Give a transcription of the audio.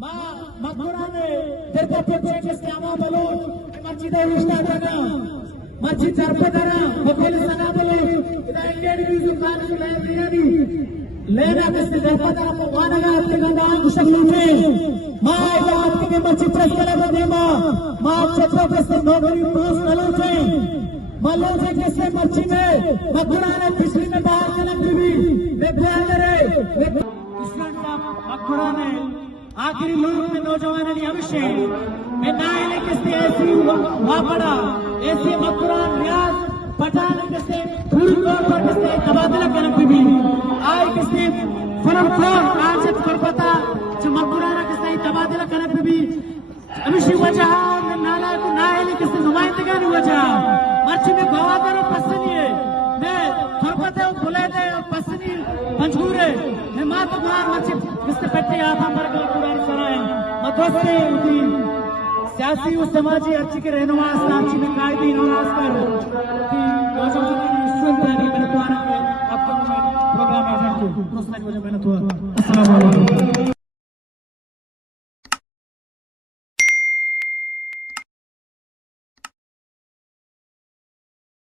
Ma magurane derta protection skama balo masjid istadana masjid zarpadana bokol sana balo ida indian music man layani lena kiste zarpadana ko wanaga atganda kushaklume ma ida atke masjid trasala dema ma chatra kiste nogari post naloche maloche kiste masjid mein magurane पिछली में बाहर कलम भी विद्यालय magurane आखिरी लोग में नौजवानों अभिषेक मैं नायले किससे ऐसी वापड़ा ऐसी मकुरान रियाज पठान किससे पूरी तौर पर किससे तबादला करने पे भी आए किससे फरम फ्लोर आज पर पता जो मकुराना किससे तबादला करने पे भी अभिषेक वजह और नाला को नायले किससे नुमाइंदगी वजह मर्ची में गवादर पसंद है मैं फरपते और बुलाते और पसंद मंजूर है मैं माता गुलाम मर्ची किससे बैठे आता पर मधोस्ते उदी सियासी और समाजी अर्ची के रहनुमा साक्षी में कायदी नवाज पर की योजना की सुनते हैं मैंने तुम्हारा आपको प्रोग्राम एजेंट को प्रोत्साहित वजह मैंने